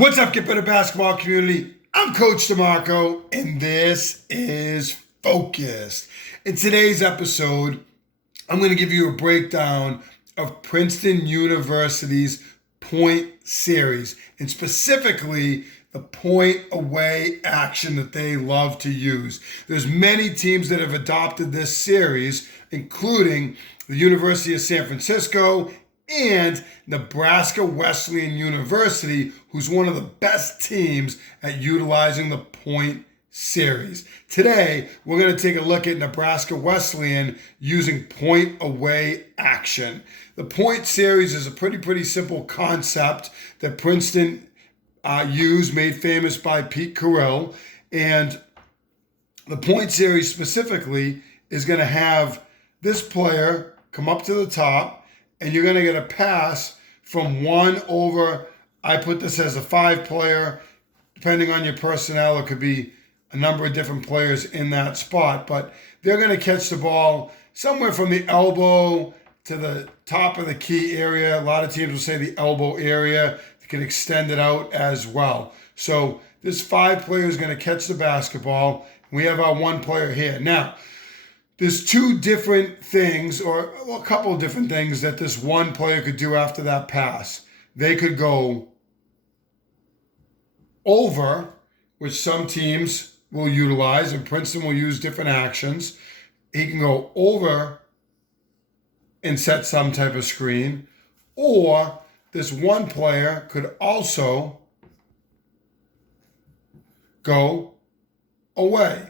What's up, Get Better Basketball community? I'm Coach DeMarco, and this is Focused. In today's episode, I'm going to give you a breakdown of Princeton University's point series, and specifically the point away action that they love to use. There's many teams that have adopted this series, including the University of San Francisco and Nebraska Wesleyan University, who's one of the best teams at utilizing the point series. Today, we're going to take a look at Nebraska Wesleyan using point away action. The point series is a pretty simple concept that Princeton used, made famous by Pete Carrill. And the point series specifically is going to have this player come up to the top, and you're going to get a pass from one over, I put this as a 5-player. Depending on your personnel, it could be a number of different players in that spot. But they're going to catch the ball somewhere from the elbow to the top of the key area. A lot of teams will say the elbow area. They can extend it out as well. So this 5 player is going to catch the basketball. We have our 1 player here. Now, there's 2 different things, or a couple of different things that this 1 player could do after that pass. They could go over, which some teams will utilize, and Princeton will use different actions. He can go over and set some type of screen, or this 1 player could also go away.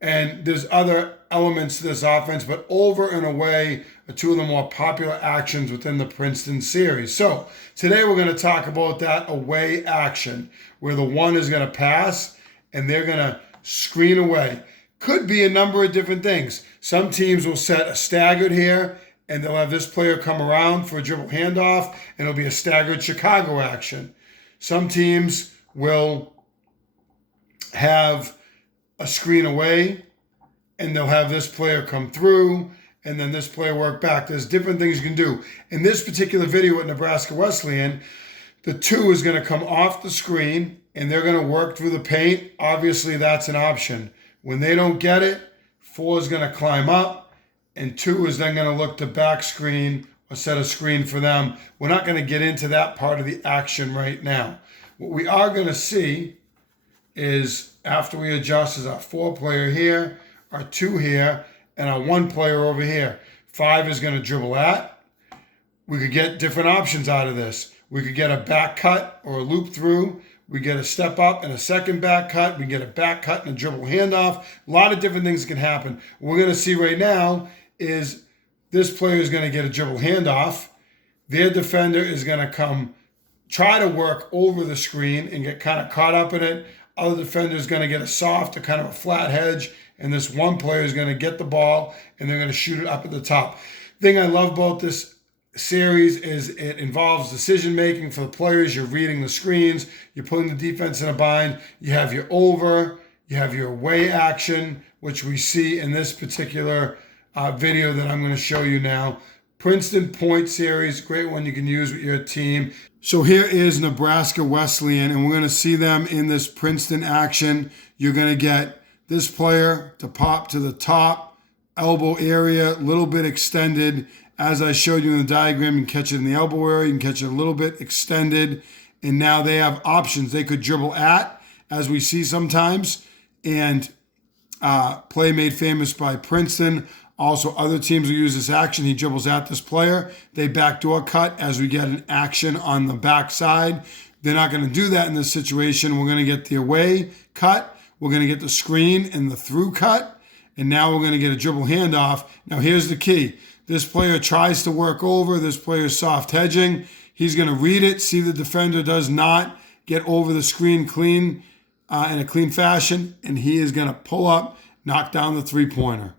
And there's other elements to this offense, but over and away are 2 of the more popular actions within the Princeton series. So today we're going to talk about that away action, where the 1 is going to pass and they're going to screen away. Could be a number of different things. Some teams will set a staggered here, and they'll have this player come around for a dribble handoff, and it'll be a staggered Chicago action. Some teams will have a screen away, and they'll have this player come through, and then this player work back. There's different things you can do. In this particular video at Nebraska Wesleyan, the 2 is going to come off the screen, and they're going to work through the paint. Obviously, that's an option. When they don't get it, 4 is going to climb up, and 2 is then going to look to back screen or set a screen for them. We're not going to get into that part of the action right now. What we are going to see is, after we adjust, is our 4 player here, our 2 here, and our 1 player over here. 5 is going to dribble at. We could get different options out of this. We could get a back cut or a loop through. We get a step up and a second back cut. We get a back cut and a dribble handoff. A lot of different things can happen. What we're going to see right now is this player is going to get a dribble handoff. Their defender is going to come try to work over the screen and get kind of caught up in it. Other defender is going to get a soft or kind of a flat hedge, and this 1 player is going to get the ball, and they're going to shoot it up at the top. Thing I love about this series is it involves decision making for the players. You're reading the screens, you're putting the defense in a bind. You have your over, you have your away action, which we see in this particular video that I'm going to show you now. Princeton point series, great one you can use with your team. So here is Nebraska Wesleyan, and we're going to see them in this Princeton action. You're going to get this player to pop to the top, elbow area, a little bit extended. As I showed you in the diagram, you can catch it in the elbow area, you can catch it a little bit extended. And now they have options. They could dribble at, as we see sometimes, and play made famous by Princeton. Also, other teams will use this action. He dribbles at this player. They backdoor cut as we get an action on the backside. They're not going to do that in this situation. We're going to get the away cut. We're going to get the screen and the through cut. And now we're going to get a dribble handoff. Now, here's the key. This player tries to work over. This player's soft hedging. He's going to read it, see the defender does not get over the screen clean in a clean fashion, and he is going to pull up, knock down the 3-pointer.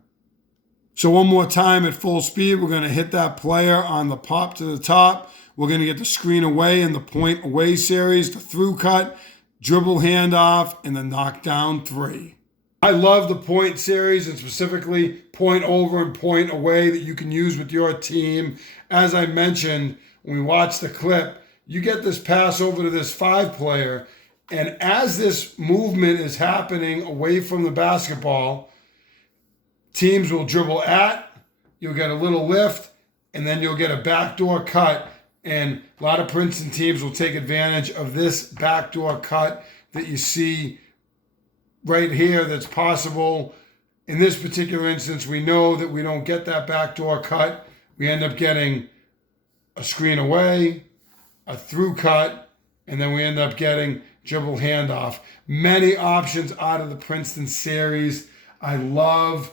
So one more time at full speed, we're going to hit that player on the pop to the top. We're going to get the screen away in the point away series, the through cut, dribble handoff, and the knockdown 3. I love the point series, and specifically point over and point away that you can use with your team. As I mentioned, when we watch the clip, you get this pass over to this 5-player, and as this movement is happening away from the basketball, teams will dribble at, you'll get a little lift, and then you'll get a backdoor cut. And a lot of Princeton teams will take advantage of this backdoor cut that you see right here that's possible. In this particular instance, we know that we don't get that backdoor cut. We end up getting a screen away, a through cut, and then we end up getting dribble handoff. Many options out of the Princeton series. I love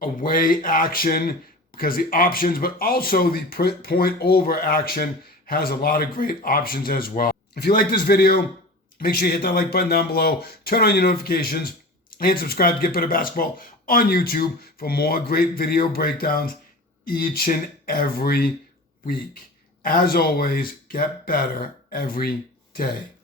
away action because the options, but also the point over action has a lot of great options as well. If you like this video, make sure you hit that like button down below, turn on your notifications, and subscribe to Get Better Basketball on YouTube for more great video breakdowns each and every week. As always, get better every day.